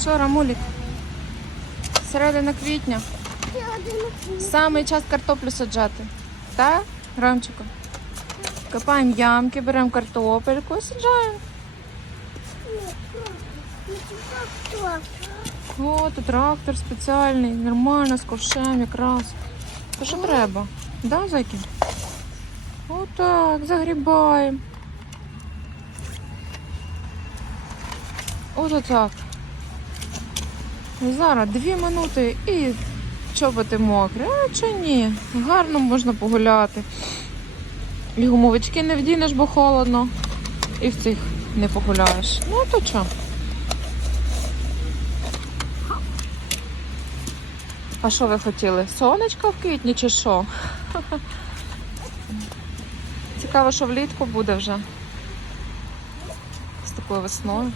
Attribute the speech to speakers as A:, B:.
A: Що, Рамулік? Середина квітня. Самий час картоплю саджати. Так, Рамчику? Копаємо ямки, беремо картопельку і саджаємо. О, тут трактор спеціальний, нормально, з ковшем якраз. То що треба? Да, зайки? Отак, загрібаємо. Ось так. Зараз дві минути і чоботи мокрі. А чи ні? Гарно можна погуляти. І гумовички не вдінеш, бо холодно. І в цих не погуляєш. Ну то що? А що ви хотіли? Сонечко в квітні чи що? Цікаво, що влітку буде вже. З такою весною.